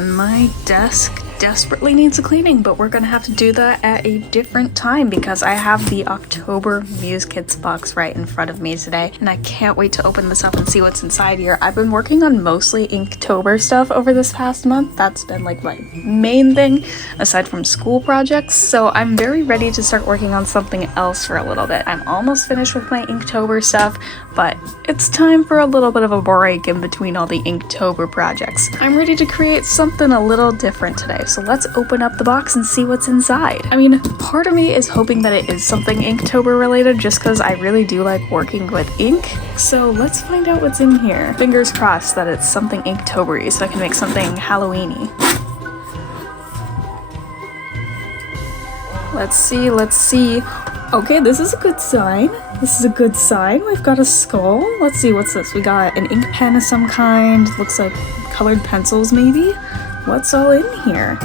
man, my desk desperately needs a cleaning, but we're gonna have to do that at a different time because I have the October Muse Kits box right in front of me today, and I can't wait to open this up and see what's inside here. I've been working on mostly Inktober stuff over this past month. That's been like my main thing aside from school projects, so I'm very ready to start working on something else for a little bit. I'm almost finished with my Inktober stuff, but it's time for a little bit of a break in between all the Inktober projects. I'm ready to create something a little different today, so let's open up the box and see what's inside. I mean, part of me is hoping that it is something Inktober related just because I really do like working with ink. So let's find out what's in here. Fingers crossed that it's something Inktober-y so I can make something Halloween-y. Let's see. Okay, this is a good sign. We've got a skull. Let's see, what's this? We got an ink pen of some kind. Looks like colored pencils, maybe? What's all in here?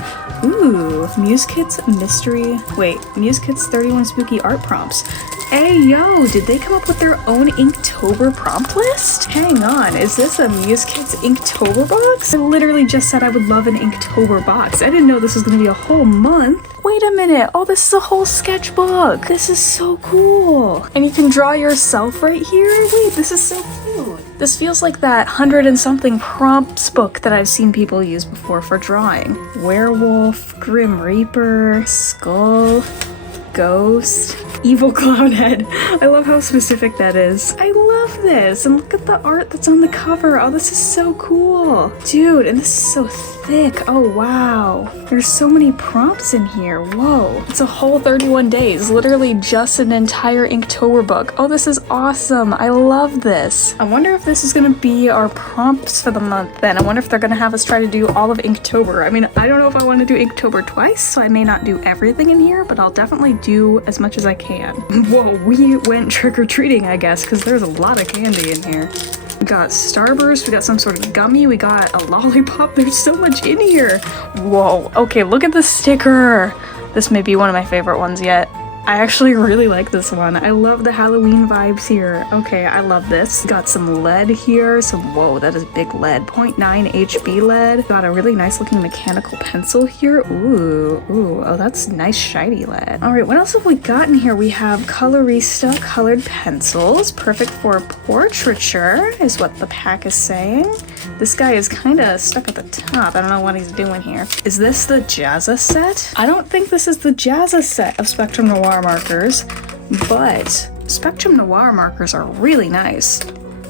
Ooh, Muse Kits mystery. Wait, Muse Kits 31 spooky art prompts. Hey, yo, did they come up with their own Inktober prompt list? Hang on, is this a Muse Kits Inktober box? I literally just said I would love an Inktober box. I didn't know this was gonna be a whole month. Wait a minute, oh, this is a whole sketchbook. This is so cool. And you can draw yourself right here? Wait, this is so cute. This feels like that 100 and something prompts book that I've seen people use before for drawing. Werewolf, Grim Reaper, Skull, Ghost, Evil Clown Head. I love how specific that is. I love this, and look at the art that's on the cover. Oh, this is so cool. Dude, and this is so thick. Oh, wow. There's so many prompts in here. Whoa. It's a whole 31 days, literally just an entire Inktober book. Oh, this is awesome. I love this. I wonder if this is gonna be our prompts for the month then. I wonder if they're gonna have us try to do all of Inktober. I mean, I don't know if I want to do Inktober twice, so I may not do everything in here, but I'll definitely do as much as I can. Whoa, we went trick-or-treating, I guess, because there's a lot of candy in here. We got Starburst, we got some sort of gummy, we got a lollipop. There's so much in here. Whoa, okay, look at the sticker. This may be one of my favorite ones yet. I actually really like this one. I love the Halloween vibes here. Okay, I love this. Got some lead here. Whoa, that is big lead. 0.9 HB lead. Got a really nice looking mechanical pencil here. Ooh, oh, that's nice shiny lead. All right, what else have we got in here? We have Colorista colored pencils. Perfect for portraiture is what the pack is saying. This guy is kind of stuck at the top. I don't know what he's doing here. Is this the Jazza set? I don't think this is the Jazza set of Spectrum Noir markers, but Spectrum Noir markers are really nice.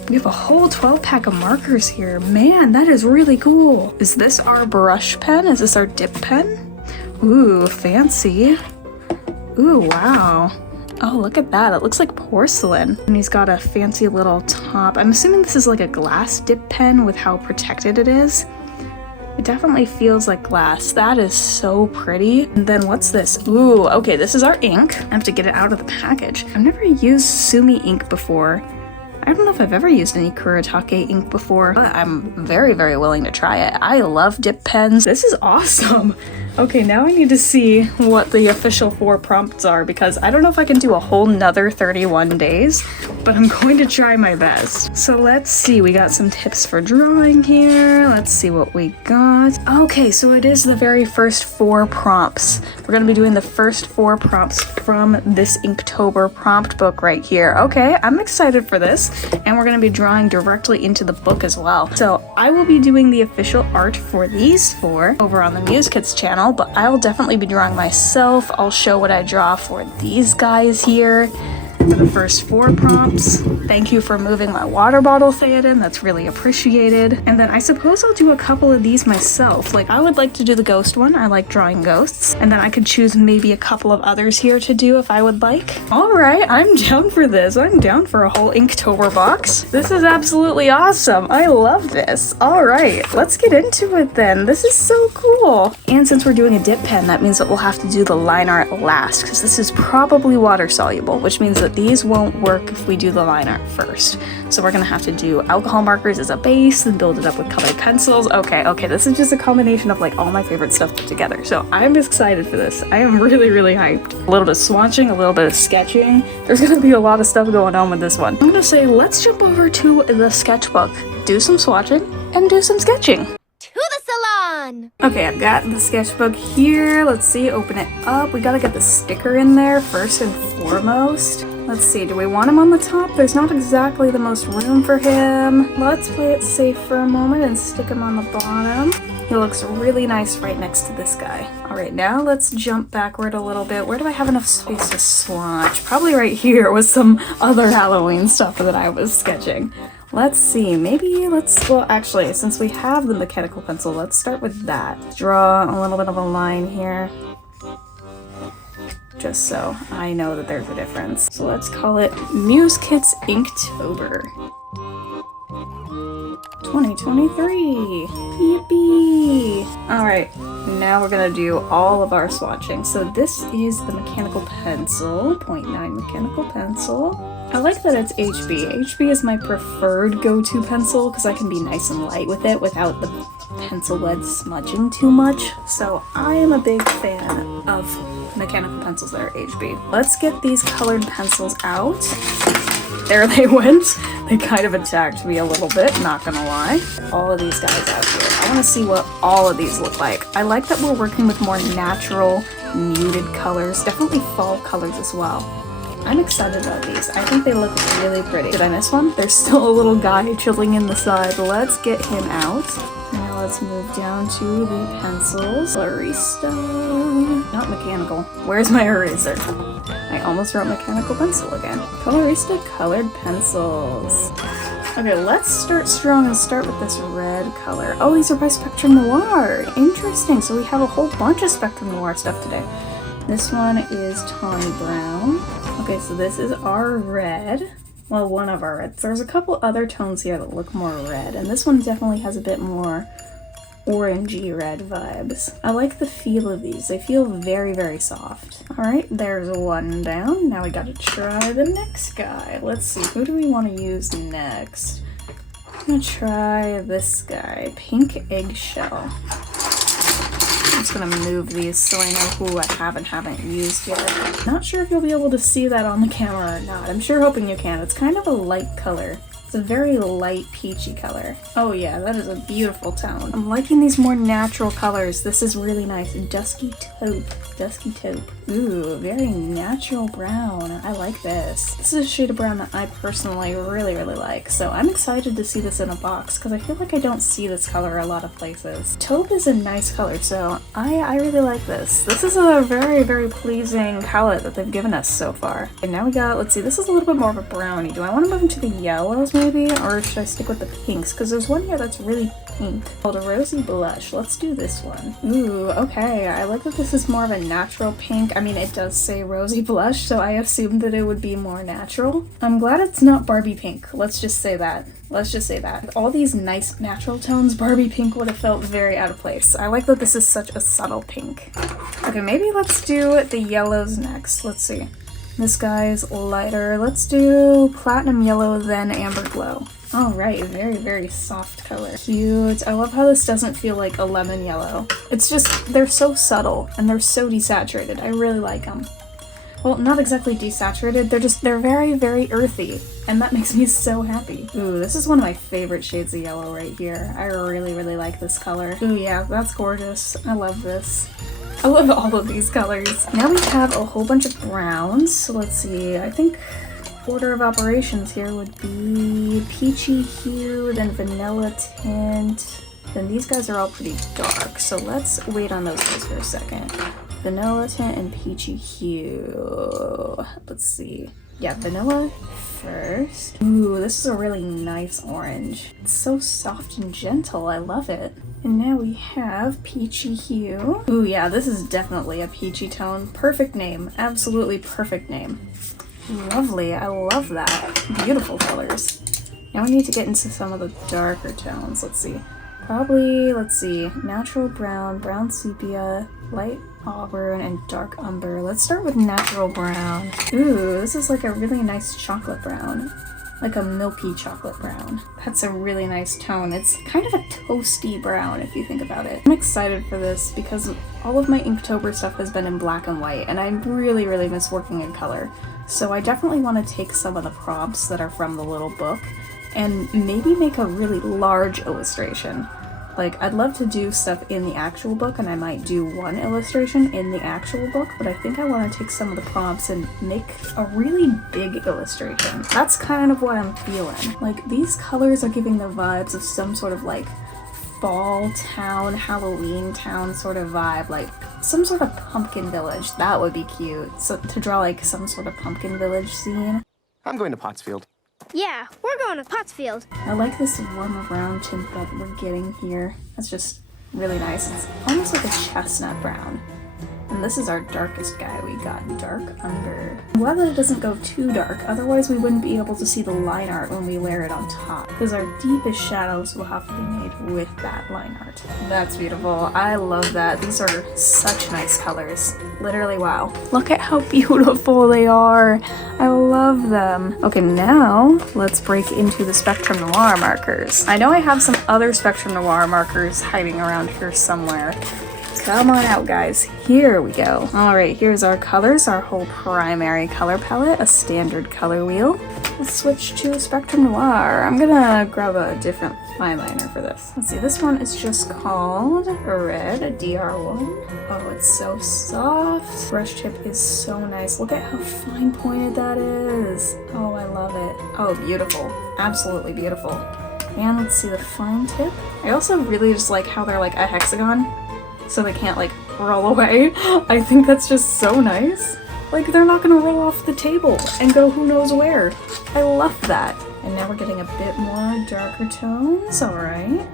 We have a whole 12 pack of markers here. Man, that is really cool. Is this our brush pen? Is this our dip pen? Ooh, fancy. Ooh, wow. Oh, look at that. It looks like porcelain. And he's got a fancy little top. I'm assuming this is like a glass dip pen with how protected it is. It definitely feels like glass. That is so pretty. And then what's this? Ooh, okay, this is our ink. I have to get it out of the package. I've never used Sumi ink before. I don't know if I've ever used any Kuretake ink before, but I'm very, very willing to try it. I love dip pens. This is awesome. Okay, now I need to see what the official 4 prompts are because I don't know if I can do a whole nother 31 days, but I'm going to try my best. So let's see, we got some tips for drawing here. Let's see what we got. Okay, so it is the very first 4 prompts. We're gonna be doing the first 4 prompts from this Inktober prompt book right here. Okay, I'm excited for this, and we're gonna be drawing directly into the book as well. So I will be doing the official art for these 4 over on the Muse Kits channel, but I will definitely be drawing myself. I'll show what I draw for these guys here. For the first 4 prompts. Thank you for moving my water bottle, Theoden. That's really appreciated. And then I suppose I'll do a couple of these myself. Like, I would like to do the ghost one. I like drawing ghosts. And then I could choose maybe a couple of others here to do if I would like. All right, I'm down for this. I'm down for a whole Inktober box. This is absolutely awesome. I love this. All right, let's get into it then. This is so cool. And since we're doing a dip pen, that means that we'll have to do the line art last because this is probably water soluble, which means that these won't work if we do the line art first. So we're gonna have to do alcohol markers as a base, then build it up with colored pencils. Okay, this is just a combination of like all my favorite stuff put together. So I'm excited for this. I am really, really hyped. A little bit of swatching, a little bit of sketching. There's gonna be a lot of stuff going on with this one. I'm gonna say, let's jump over to the sketchbook, do some swatching, and do some sketching. To the salon! done. Okay, I've got the sketchbook here. Let's see, open it up. We gotta get the sticker in there first and foremost. Let's see, do we want him on the top? There's not exactly the most room for him. Let's play it safe for a moment and stick him on the bottom. He looks really nice right next to this guy. All right, now let's jump backward a little bit. Where do I have enough space to swatch? Probably right here with some other Halloween stuff that I was sketching. Let's see, maybe well, actually, since we have the mechanical pencil, let's start with that. Draw a little bit of a line here, just so I know that there's a difference. So let's call it Muse Kits Inktober 2023. Yippee! Alright, now we're gonna do all of our swatching. So this is the mechanical pencil, 0.9 mechanical pencil. I like that it's HB. HB is my preferred go-to pencil because I can be nice and light with it without the pencil lead smudging too much. So I am a big fan of mechanical pencils that are HB. Let's get these colored pencils out. There they went. They kind of attacked me a little bit, not gonna lie. All of these guys out here. I want to see what all of these look like. I like that we're working with more natural, muted colors. Definitely fall colors as well. I'm excited about these. I think they look really pretty. Did I miss one? There's still a little guy chilling in the side. Let's get him out. Now let's move down to the pencils. Barista. Not mechanical. Where's my eraser? I almost wrote mechanical pencil again. Colorista colored pencils. Okay, let's start strong and start with this red color. Oh, these are by Spectrum Noir. Interesting. So we have a whole bunch of Spectrum Noir stuff today. This one is Tawny Brown. Okay, so this is our red. Well, one of our reds. There's a couple other tones here that look more red, and this one definitely has a bit more orangey red vibes. I like the feel of these. They feel very, very soft. All right, there's one down. Now we gotta try the next guy. Let's see, who do we want to use next? I'm gonna try this guy, Pink Eggshell. I'm just gonna move these so I know who I haven't used yet. Not sure if you'll be able to see that on the camera or not. I'm sure hoping you can. It's kind of a light color. It's a very light peachy color. Oh yeah, that is a beautiful tone. I'm liking these more natural colors. This is really nice. Dusky taupe. Dusky taupe. Ooh, very natural brown. I like this. This is a shade of brown that I personally really, really like. So I'm excited to see this in a box because I feel like I don't see this color a lot of places. Taupe is a nice color, so I really like this. This is a very, very pleasing palette that they've given us so far. And now we got, let's see, this is a little bit more of a brownie. Do I want to move into the yellows maybe? Or should I stick with the pinks? Because there's one here that's really pink called a Rosy Blush. Let's do this one. Ooh, okay. I like that this is more of a natural pink. I mean, it does say Rosy Blush, so I assumed that it would be more natural. I'm glad it's not Barbie pink. Let's just say that. Let's just say that. With all these nice natural tones, Barbie pink would have felt very out of place. I like that this is such a subtle pink. Okay, maybe let's do the yellows next. Let's see. This guy's lighter. Let's do Platinum Yellow, then Amber Glow. All right, very, very soft color. Cute. I love how this doesn't feel like a lemon yellow. It's just, they're so subtle and they're so desaturated. I really like them. Well, not exactly desaturated. They're very, very earthy. And that makes me so happy. Ooh, this is one of my favorite shades of yellow right here. I really, really like this color. Ooh, yeah, that's gorgeous. I love this. I love all of these colors. Now we have a whole bunch of browns. So let's see, I think order of operations here would be peachy hue, then vanilla tint. Then these guys are all pretty dark. So let's wait on those guys for a second. Vanilla tint and peachy hue. Let's see. Yeah, vanilla first. Ooh, this is a really nice orange. It's so soft and gentle. I love it. And now we have peachy hue. Ooh, yeah, this is definitely a peachy tone. Perfect name. Absolutely perfect name. Lovely. I love that. Beautiful colors. Now we need to get into some of the darker tones. Let's see. Probably, let's see, natural brown, brown sepia, light auburn, and dark umber. Let's start with natural brown. Ooh, this is like a really nice chocolate brown. Like a milky chocolate brown. That's a really nice tone. It's kind of a toasty brown if you think about it. I'm excited for this because all of my Inktober stuff has been in black and white, and I really, really miss working in color. So I definitely want to take some of the prompts that are from the little book and maybe make a really large illustration. Like, I'd love to do stuff in the actual book, and I might do one illustration in the actual book, but I think I want to take some of the prompts and make a really big illustration. That's kind of what I'm feeling. Like, these colors are giving the vibes of some sort of like fall town, Halloween town sort of vibe, like some sort of pumpkin village. That would be cute. So to draw like some sort of pumpkin village scene. I'm going to Pottsfield. Yeah, we're going to Pottsfield. I like this warm brown tint that we're getting here. That's just really nice. It's almost like a chestnut brown. And this is our darkest guy. We got dark umber. I'm glad that it doesn't go too dark, otherwise we wouldn't be able to see the line art when we layer it on top, because our deepest shadows will have to be made with that line art. That's beautiful. I love that. These are such nice colors. Literally, wow. Look at how beautiful they are. I love them. Okay, now let's break into the Spectrum Noir markers. I know I have some other Spectrum Noir markers hiding around here somewhere. Come on out, guys. Here we go. All right, here's our colors, our whole primary color palette, a standard color wheel. Let's switch to Spectrum Noir. I'm gonna grab a different eyeliner for this. Let's see, this one is just called Red, a DR1. Oh, it's so soft. Brush tip is so nice. Look at how fine pointed that is. Oh, I love it. Oh, beautiful. Absolutely beautiful. And let's see the fine tip. I also really just like how they're like a hexagon, so they can't like roll away. I think that's just so nice. Like, they're not gonna roll off the table and go who knows where. I love that. And now we're getting a bit more darker tones, all right.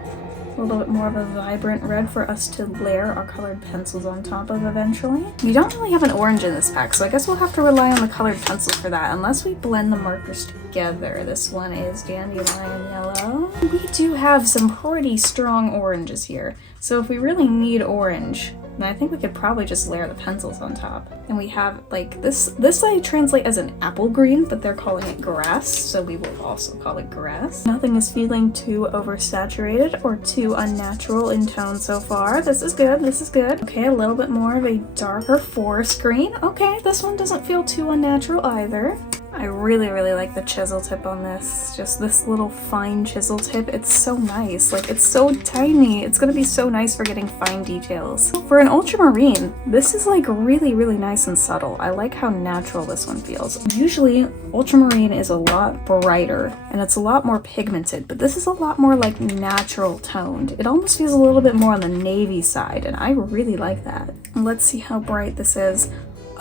A little bit more of a vibrant red for us to layer our colored pencils on top of eventually. We don't really have an orange in this pack, so I guess we'll have to rely on the colored pencils for that, unless we blend the markers together. This one is Dandelion Yellow. We do have some pretty strong oranges here, so if we really need orange, then I think we could probably just layer the pencils on top. And we have like this I translate as an apple green, but they're calling it grass, so we will also call it grass. Nothing is feeling too oversaturated or too unnatural in tone so far. This is good, this is good. Okay, a little bit more of a darker forest green. Okay, this one doesn't feel too unnatural either. I really like the chisel tip on this. Just this little fine chisel tip. It's so nice. Like, it's so tiny. It's gonna be so nice for getting fine details. For an ultramarine, this is like really nice and subtle. I like how natural this one feels. Usually, ultramarine is a lot brighter and it's a lot more pigmented, but this is a lot more like natural toned. It almost feels a little bit more on the navy side, and I really like that. Let's see how bright this is.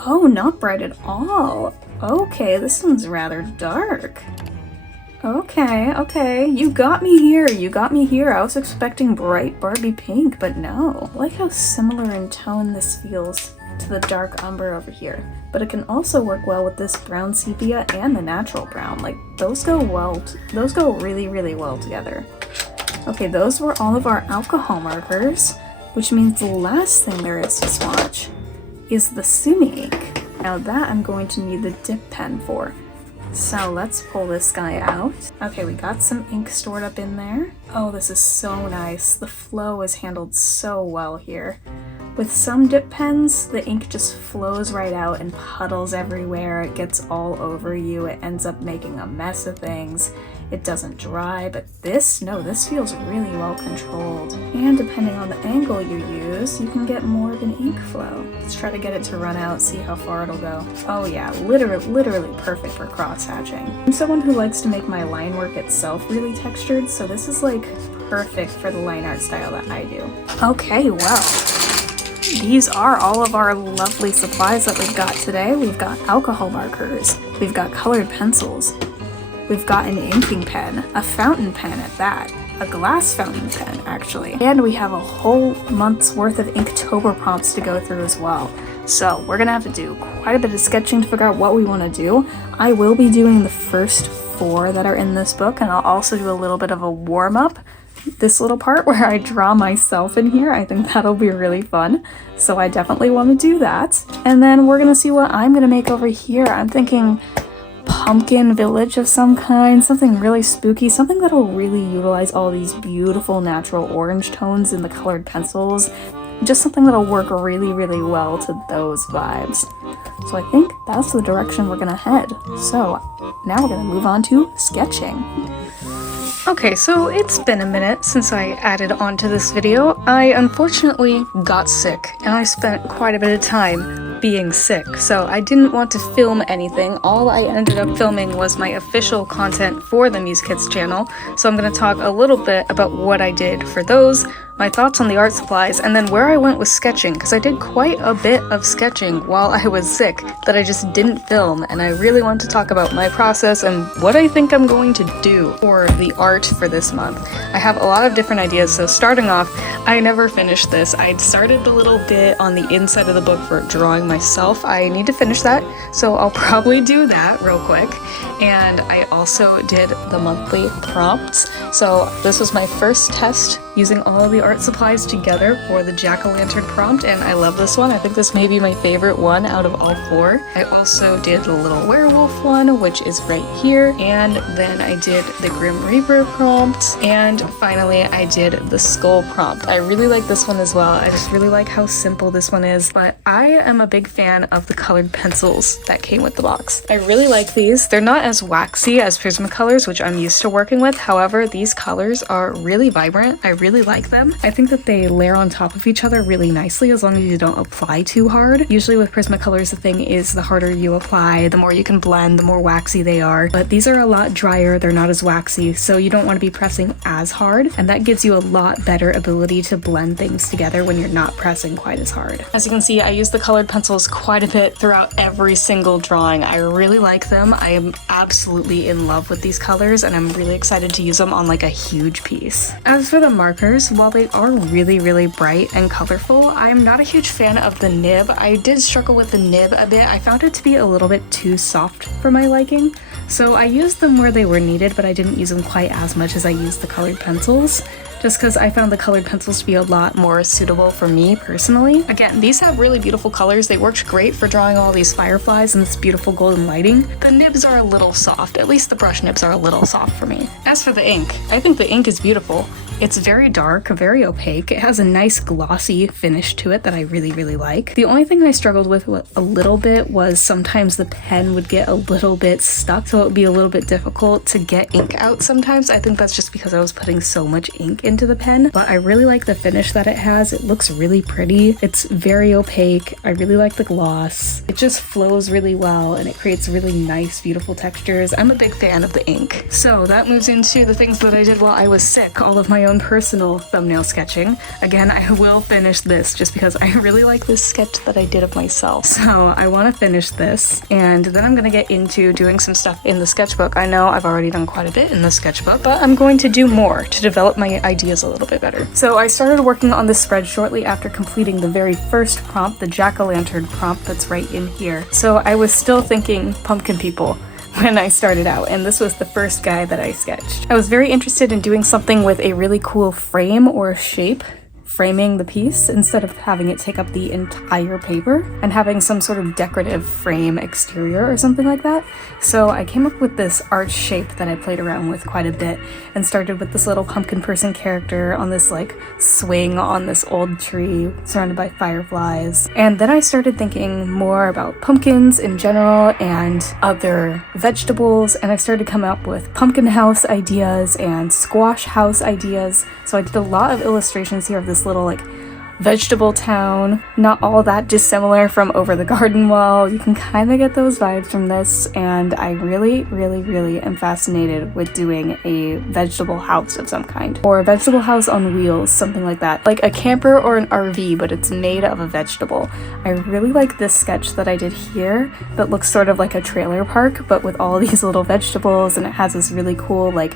Oh, not bright at all. Okay, this one's rather dark. Okay, you got me here. I was expecting bright Barbie pink, but no. I like how similar in tone this feels to the dark umber over here. But it can also work well with this brown sepia and the natural brown. Like, those go really well together. Okay, those were all of our alcohol markers, which means the last thing there is to swatch is the sumi ink. Now that I'm going to need the dip pen for. So let's pull this guy out. Okay, we got some ink stored up in there. Oh, this is so nice. The flow is handled so well here. With some dip pens, the ink just flows right out and puddles everywhere. It gets all over you. It ends up making a mess of things. It doesn't dry, but this feels really well controlled. And depending on the angle you use, you can get more of an ink flow. Let's try to get it to run out, see how far it'll go. Oh yeah, literally perfect for cross-hatching. I'm someone who likes to make my line work itself really textured, so this is like perfect for the line art style that I do. Okay, well, these are all of our lovely supplies that we've got today. We've got alcohol markers, we've got colored pencils, we've got an inking pen, a fountain pen at that, a glass fountain pen actually, and we have a whole month's worth of Inktober prompts to go through as well. So we're gonna have to do quite a bit of sketching to figure out what we want to do. I will be doing the first 4 that are in this book, and I'll also do a little bit of a warm-up. This little part where I draw myself in here, I think that'll be really fun. So I definitely want to do that. And then we're gonna see what I'm gonna make over here. I'm thinking pumpkin village of some kind, something really spooky, something that'll really utilize all these beautiful natural orange tones in the colored pencils. Just something that'll work really well to those vibes. So I think that's the direction we're gonna head. So now we're gonna move on to sketching. Okay, so it's been a minute since I added on to this video. I unfortunately got sick, and I spent quite a bit of time being sick, so I didn't want to film anything. All I ended up filming was my official content for the Muse Kits channel, so I'm going to talk a little bit about what I did for those, my thoughts on the art supplies, and then where I went with sketching, because I did quite a bit of sketching while I was sick that I just didn't film, and I really want to talk about my process and what I think I'm going to do for the art for this month. I have a lot of different ideas, so starting off, I never finished this. I'd started a little bit on the inside of the book for drawing myself. I need to finish that, so I'll probably do that real quick. And I also did the monthly prompts. So this was my first test using all of the art supplies together for the jack-o'-lantern prompt, and I love this one. I think this may be my favorite one out of all four. I also did the little werewolf one, which is right here, and then I did the Grim Reaper prompt, and finally I did the skull prompt. I really like this one as well. I just really like how simple this one is, but I am a big fan of the colored pencils that came with the box. I really like these. They're not as waxy as Prismacolors, which I'm used to working with. However, these colors are really vibrant. I really like them. I think that they layer on top of each other really nicely as long as you don't apply too hard. Usually with Prismacolors, the thing is the harder you apply, the more you can blend, the more waxy they are. But these are a lot drier. They're not as waxy, so you don't want to be pressing as hard, and that gives you a lot better ability to blend things together when you're not pressing quite as hard. As you can see, I use the colored pencils quite a bit throughout every single drawing. I really like them. I am absolutely in love with these colors, and I'm really excited to use them on like a huge piece. As for the markers, while they are really bright and colorful, I'm not a huge fan of the nib. I did struggle with the nib a bit. I found it to be a little bit too soft for my liking, so I used them where they were needed, but I didn't use them quite as much as I used the colored pencils, just because I found the colored pencils to be a lot more suitable for me personally. Again, these have really beautiful colors. They worked great for drawing all these fireflies and this beautiful golden lighting. The nibs are a little soft, at least the brush nibs are a little soft for me. As for the ink, I think the ink is beautiful. It's very dark, very opaque. It has a nice glossy finish to it that I really like. The only thing I struggled with a little bit was sometimes the pen would get a little bit stuck, so it would be a little bit difficult to get ink out sometimes. I think that's just because I was putting so much ink into the pen, but I really like the finish that it has. It looks really pretty. It's very opaque. I really like the gloss. It just flows really well and it creates really nice, beautiful textures. I'm a big fan of the ink. So that moves into the things that I did while I was sick, all of my own personal thumbnail sketching. Again, I will finish this just because I really like this sketch that I did of myself. So I want to finish this, and then I'm going to get into doing some stuff in the sketchbook. I know I've already done quite a bit in the sketchbook, but I'm going to do more to develop my ideas a little bit better. So I started working on this spread shortly after completing the very first prompt, the jack-o'-lantern prompt that's right in here. So I was still thinking pumpkin people when I started out, and this was the first guy that I sketched. I was very interested in doing something with a really cool frame or shape, framing the piece instead of having it take up the entire paper and having some sort of decorative frame exterior or something like that. So I came up with this arch shape that I played around with quite a bit and started with this little pumpkin person character on this like swing on this old tree surrounded by fireflies. And then I started thinking more about pumpkins in general and other vegetables, and I started coming up with pumpkin house ideas and squash house ideas. So I did a lot of illustrations here of this little like vegetable town, not all that dissimilar from Over the Garden Wall. You can kind of get those vibes from this, and I really am fascinated with doing a vegetable house of some kind, or a vegetable house on wheels, something like that, like a camper or an RV, but it's made of a vegetable. I really like this sketch that I did here that looks sort of like a trailer park, but with all these little vegetables, and it has this really cool like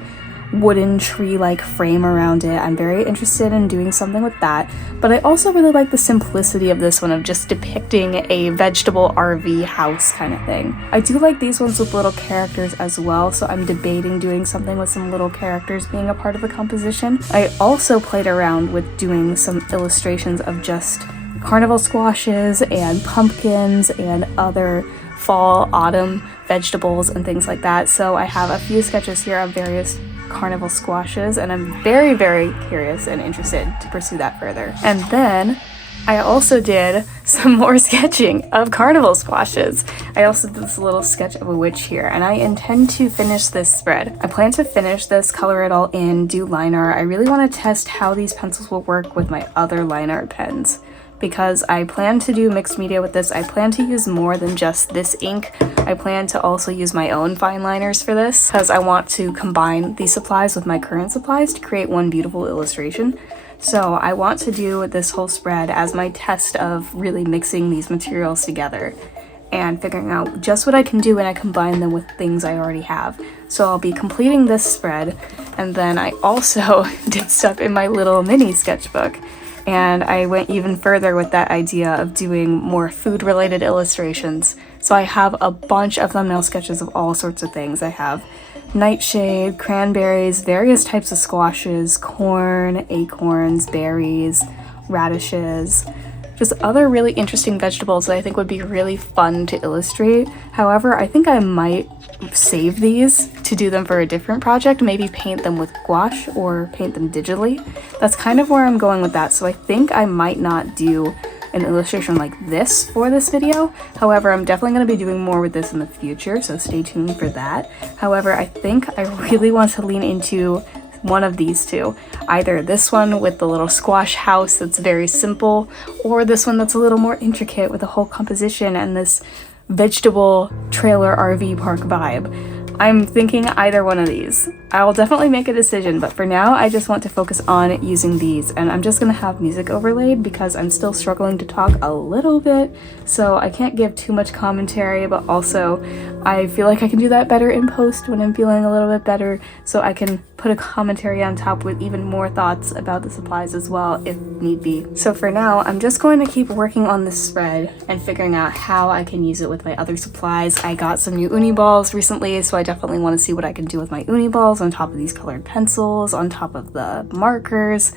wooden tree-like frame around it. I'm very interested in doing something with that, but I also really like the simplicity of this one of just depicting a vegetable RV house kind of thing. I do like these ones with little characters as well, so I'm debating doing something with some little characters being a part of the composition. I also played around with doing some illustrations of just carnival squashes and pumpkins and other fall, autumn vegetables and things like that. So I have a few sketches here of various carnival squashes, and I'm very curious and interested to pursue that further. And then I also did some more sketching of carnival squashes. I also did this little sketch of a witch here, and I intend to finish this spread. I plan to finish this, color it all in, do line art. I really want to test how these pencils will work with my other line art pens, because I plan to do mixed media with this. I plan to use more than just this ink. I plan to also use my own fine liners for this, because I want to combine these supplies with my current supplies to create one beautiful illustration. So I want to do this whole spread as my test of really mixing these materials together and figuring out just what I can do when I combine them with things I already have. So I'll be completing this spread, and then I also did stuff in my little mini sketchbook. And I went even further with that idea of doing more food-related illustrations. So I have a bunch of thumbnail sketches of all sorts of things. I have nightshade, cranberries, various types of squashes, corn, acorns, berries, radishes, just other really interesting vegetables that I think would be really fun to illustrate. However, I think I might save these to do them for a different project, maybe paint them with gouache or paint them digitally. That's kind of where I'm going with that, so I think I might not do an illustration like this for this video. However, I'm definitely going to be doing more with this in the future, so stay tuned for that. However, I think I really want to lean into one of these two. Either this one with the little squash house that's very simple, or this one that's a little more intricate with the whole composition and this vegetable trailer RV park vibe. I'm thinking either one of these. I'll definitely make a decision, but for now I just want to focus on using these, and I'm just gonna have music overlaid because I'm still struggling to talk a little bit, so I can't give too much commentary, but also I feel like I can do that better in post when I'm feeling a little bit better, so I can put a commentary on top with even more thoughts about the supplies as well if need be. So for now, I'm just going to keep working on this spread and figuring out how I can use it with my other supplies. I got some new uni balls recently, so I definitely want to see what I can do with my uni balls on top of these colored pencils, on top of the markers.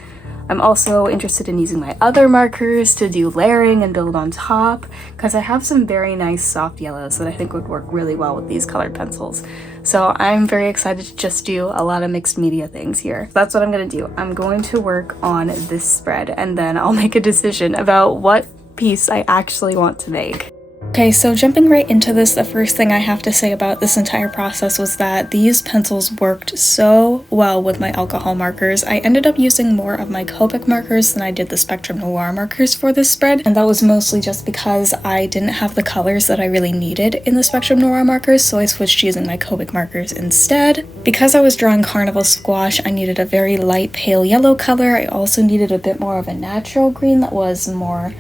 I'm also interested in using my other markers to do layering and build on top, because I have some very nice soft yellows that I think would work really well with these colored pencils. So I'm very excited to just do a lot of mixed media things here. That's what I'm going to do. I'm going to work on this spread, and then I'll make a decision about what piece I actually want to make. Okay, so jumping right into this, the first thing I have to say about this entire process was that these pencils worked so well with my alcohol markers. I ended up using more of my Copic markers than I did the Spectrum Noir markers for this spread, and that was mostly just because I didn't have the colors that I really needed in the Spectrum Noir markers, so I switched to using my Copic markers instead. Because I was drawing carnival squash, I needed a very light pale yellow color. I also needed a bit more of a natural green that was more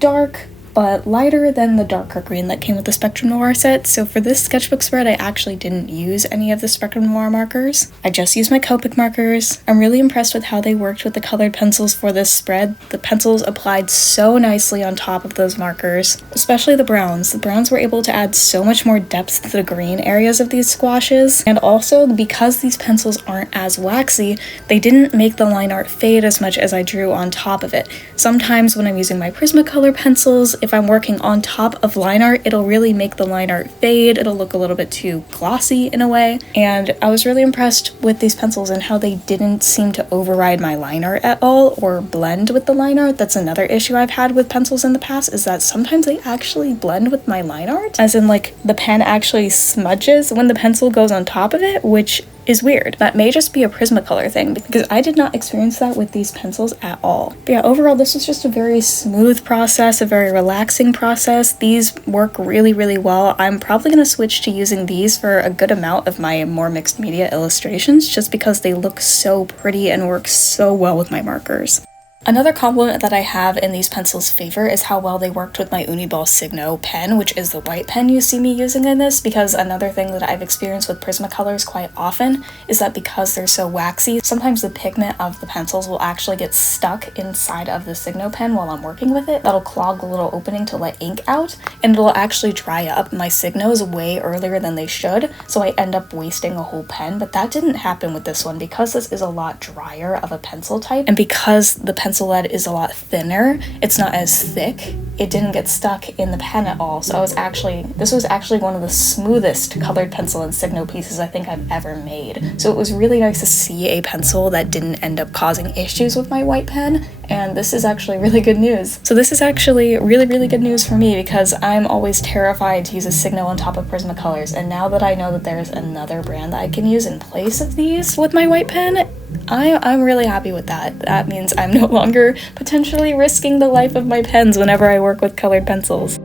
dark, but lighter than the darker green that came with the Spectrum Noir set. So for this sketchbook spread, I actually didn't use any of the Spectrum Noir markers. I just used my Copic markers. I'm really impressed with how they worked with the colored pencils for this spread. The pencils applied so nicely on top of those markers, especially the browns. The browns were able to add so much more depth to the green areas of these squashes, and also because these pencils aren't as waxy, they didn't make the line art fade as much as I drew on top of it. Sometimes when I'm using my Prismacolor pencils, if I'm working on top of line art, it'll really make the line art fade. It'll look a little bit too glossy in a way. And I was really impressed with these pencils and how they didn't seem to override my line art at all or blend with the line art. That's another issue I've had with pencils in the past, is that sometimes they actually blend with my line art, as in like the pen actually smudges when the pencil goes on top of it, which is weird. That may just be a Prismacolor thing, because I did not experience that with these pencils at all. But yeah, overall this was just a very smooth process, a very relaxing process. These work really, really well. I'm probably going to switch to using these for a good amount of my more mixed media illustrations, just because they look so pretty and work so well with my markers. Another compliment that I have in these pencils' favor is how well they worked with my Uniball Signo pen, which is the white pen you see me using in this, because another thing that I've experienced with Prismacolors quite often is that because they're so waxy, sometimes the pigment of the pencils will actually get stuck inside of the Signo pen while I'm working with it. That'll clog the little opening to let ink out, and it'll actually dry up my Signos way earlier than they should, so I end up wasting a whole pen. But that didn't happen with this one, because this is a lot drier of a pencil type, and because the pencil pencil lead is a lot thinner. It's not as thick. It didn't get stuck in the pen at all. So this was actually one of the smoothest colored pencil Insigno pieces I think I've ever made. So it was really nice to see a pencil that didn't end up causing issues with my white pen. And this is actually really good news. So this is actually really, really good news for me because I'm always terrified to use a Signo on top of Prismacolors. And now that I know that there's another brand that I can use in place of these with my white pen, I'm really happy with that. That means I'm no longer potentially risking the life of my pens whenever I work with colored pencils.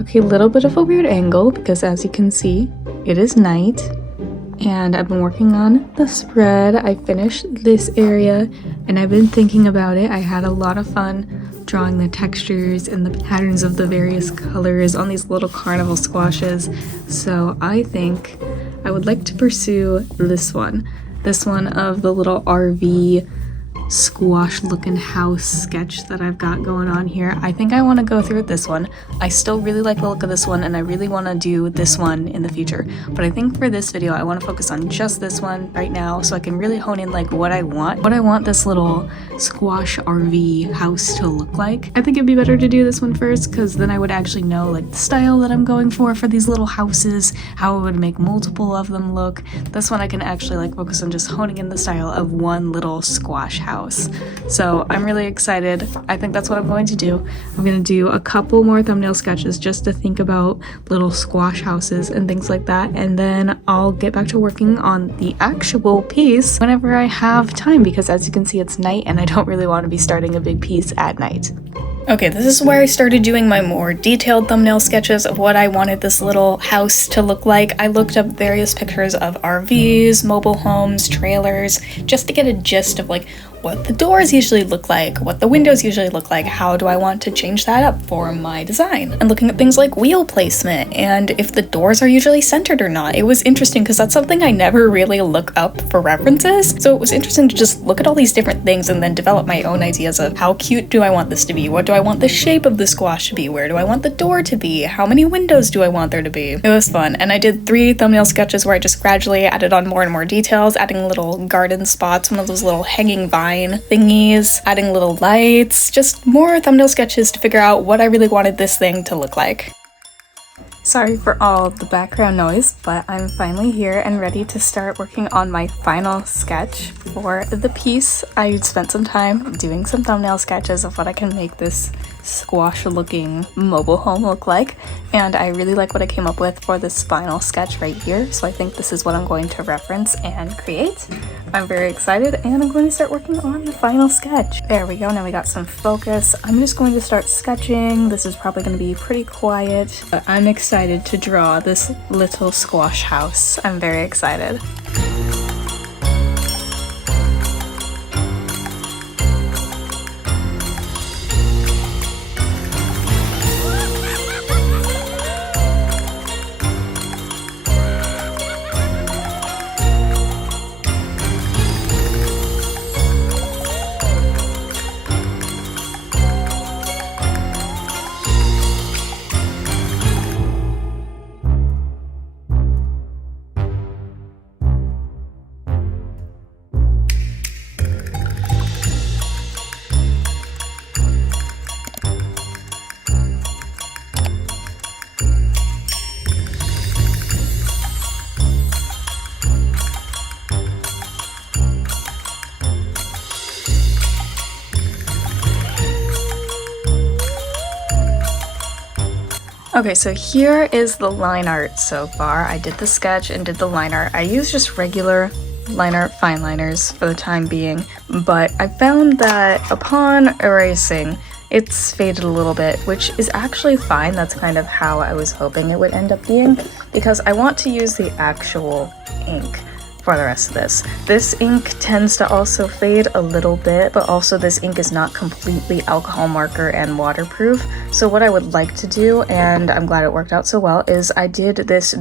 Okay, a little bit of a weird angle because as you can see, it is night. And I've been working on the spread. I finished this area and I've been thinking about it. I had a lot of fun drawing the textures and the patterns of the various colors on these little carnival squashes. So I think I would like to pursue this one of the little RV squash looking house sketch that I've got going on here. I think I want to go through with this one. I still really like the look of this one and I really want to do this one in the future, but I think for this video I want to focus on just this one right now so I can really hone in like what I want this little squash RV house to look like. I think it'd be better to do this one first because then I would actually know like the style that I'm going for these little houses, how I would make multiple of them look. This one I can actually like focus on just honing in the style of one little squash house. So I'm really excited. I think that's what I'm going to do. I'm going to do a couple more thumbnail sketches just to think about little squash houses and things like that, and then I'll get back to working on the actual piece whenever I have time because as you can see it's night and I don't really want to be starting a big piece at night. Okay, this is where I started doing my more detailed thumbnail sketches of what I wanted this little house to look like. I looked up various pictures of RVs, mobile homes, trailers, just to get a gist of like what the doors usually look like, what the windows usually look like, how do I want to change that up for my design, and looking at things like wheel placement and if the doors are usually centered or not. It was interesting because that's something I never really look up for references, so it was interesting to just look at all these different things and then develop my own ideas of how cute do I want this to be, what do I want the shape of the squash to be, where do I want the door to be, how many windows do I want there to be. It was fun, and I did 3 thumbnail sketches where I just gradually added on more and more details, adding little garden spots, one of those little hanging vine thingies, adding little lights, just more thumbnail sketches to figure out what I really wanted this thing to look like. Sorry for all the background noise, but I'm finally here and ready to start working on my final sketch for the piece. I spent some time doing some thumbnail sketches of what I can make this squash looking mobile home look like, and I really like what I came up with for this final sketch right here, so I think this is what I'm going to reference and create. I'm very excited and I'm going to start working on the final sketch. There we go, now we got some focus. I'm just going to start sketching. This is probably going to be pretty quiet, but I'm excited to draw this little squash house. I'm very excited. Okay, so here is the line art so far. I did the sketch and did the line art. I used just regular line art fine liners for the time being, but I found that upon erasing, it's faded a little bit, which is actually fine. That's kind of how I was hoping it would end up being, because I want to use the actual ink for the rest of this. This ink tends to also fade a little bit, but also this ink is not completely alcohol marker and waterproof. So what I would like to do, and I'm glad it worked out so well, is I did this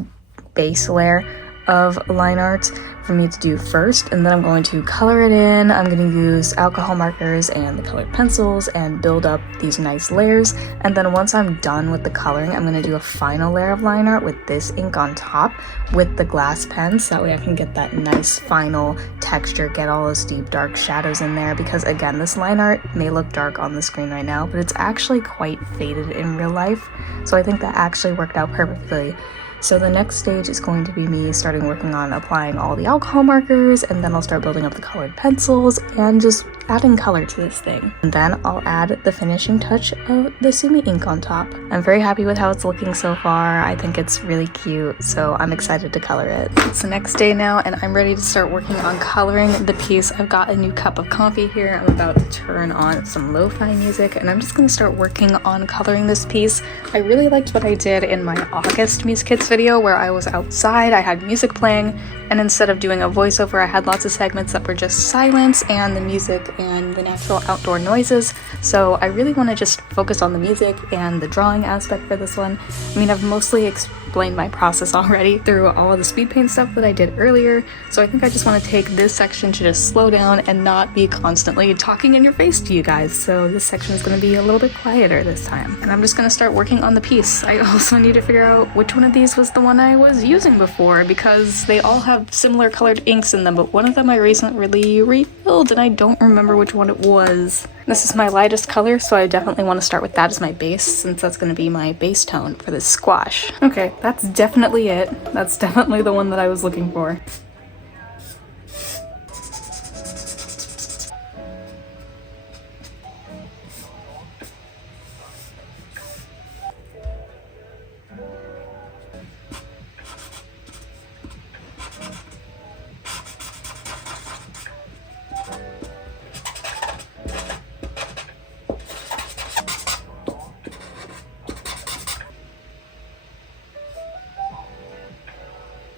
base layer of line art for me to do first, and then I'm going to color it in. I'm going to use alcohol markers and the colored pencils and build up these nice layers, and then once I'm done with the coloring, I'm going to do a final layer of line art with this ink on top with the glass pens. That way I can get that nice final texture, get all those deep dark shadows in there, because again, this line art may look dark on the screen right now, but it's actually quite faded in real life, so I think that actually worked out perfectly. So the next stage is going to be me starting working on applying all the alcohol markers, and then I'll start building up the colored pencils and just adding color to this thing. And then I'll add the finishing touch of the Sumi ink on top. I'm very happy with how it's looking so far. I think it's really cute, so I'm excited to color it. It's the next day now, and I'm ready to start working on coloring the piece. I've got a new cup of coffee here. I'm about to turn on some lo-fi music, and I'm just going to start working on coloring this piece. I really liked what I did in my August Muse Kits video where I was outside, I had music playing, and instead of doing a voiceover, I had lots of segments that were just silence and the music and the natural outdoor noises. So I really want to just focus on the music and the drawing aspect for this one. I mean, I've mostly explained my process already through all of the speed paint stuff that I did earlier, so I think I just want to take this section to just slow down and not be constantly talking in your face to you guys. So this section is going to be a little bit quieter this time, and I'm just going to start working on the piece. I also need to figure out which one of these was the one I was using before, because they all have similar colored inks in them, but one of them I recently refilled and I don't remember which one it was. This is my lightest color, so I definitely want to start with that as my base, since that's going to be my base tone for this squash. Okay, that's definitely it. That's definitely the one that I was looking for.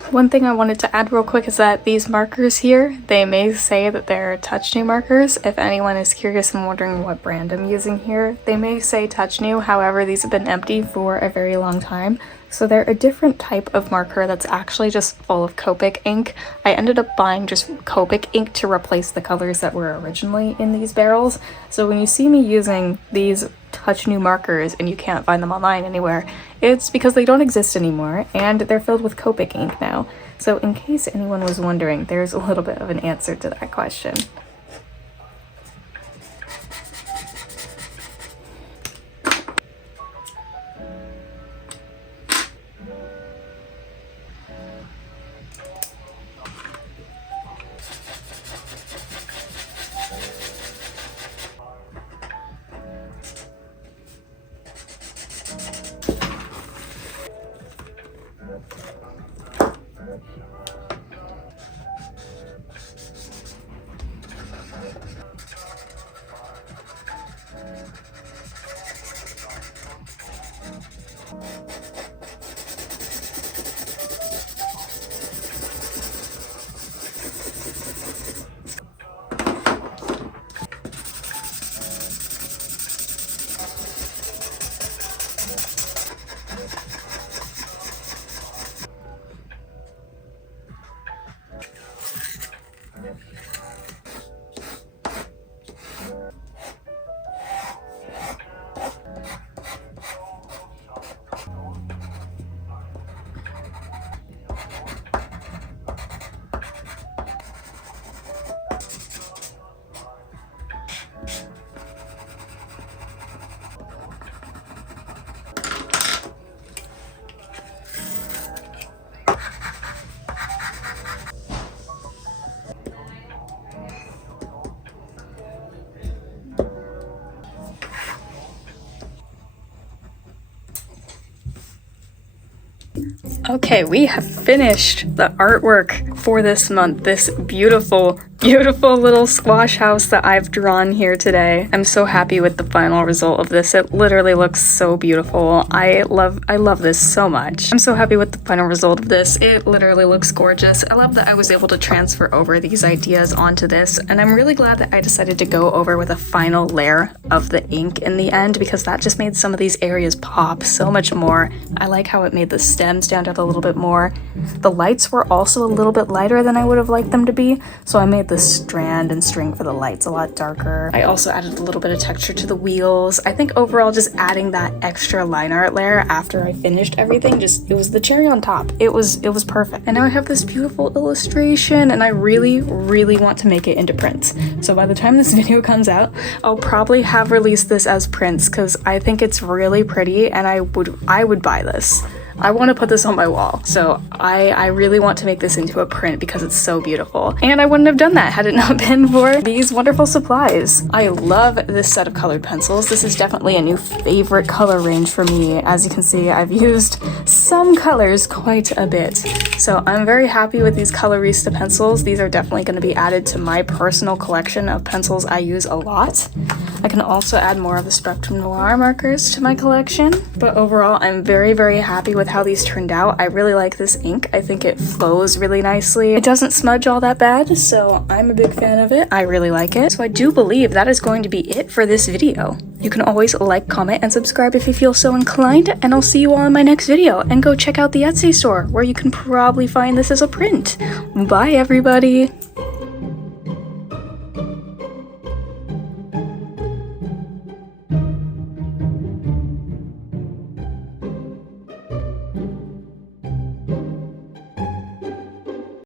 One thing I wanted to add real quick is that these markers here, they may say that they're Touch New markers. If anyone is curious and wondering what brand I'm using here, they may say Touch New, however these have been empty for a very long time. So they're a different type of marker that's actually just full of Copic ink. I ended up buying just Copic ink to replace the colors that were originally in these barrels. So when you see me using these Touch New markers and you can't find them online anywhere, it's because they don't exist anymore and they're filled with Copic ink now. So in case anyone was wondering, there's a little bit of an answer to that question. Okay, we have finished the artwork for this month, this beautiful beautiful little squash house that I've drawn here today. I'm so happy with the final result of this. It literally looks so beautiful. I love this so much. I'm so happy with the final result of this. It literally looks gorgeous. I love that I was able to transfer over these ideas onto this, and I'm really glad that I decided to go over with a final layer of the ink in the end, because that just made some of these areas pop so much more. I like how it made the stems stand out a little bit more. The lights were also a little bit lighter than I would have liked them to be, so I made the strand and string for the lights a lot darker. I also added a little bit of texture to the wheels. I think overall just adding that extra line art layer after I finished everything, it was the cherry on top. It was perfect. And now I have this beautiful illustration, and I really want to make it into prints. So by the time this video comes out, I'll probably have released this as prints, because I think it's really pretty and I would buy this. I want to put this on my wall, so I really want to make this into a print because it's so beautiful. And I wouldn't have done that had it not been for these wonderful supplies. I love this set of colored pencils. This is definitely a new favorite color range for me. As you can see, I've used some colors quite a bit. So I'm very happy with these Colorista pencils. These are definitely going to be added to my personal collection of pencils I use a lot. I can also add more of the Spectrum Noir markers to my collection. But overall, I'm very happy with how these turned out. I really like this ink. I think it flows really nicely. It doesn't smudge all that bad, so I'm a big fan of it. I really like it. So I do believe that is going to be it for this video. You can always like, comment, and subscribe if you feel so inclined, and I'll see you all in my next video. And go check out the Etsy store, where you can probably find this as a print. Bye, everybody!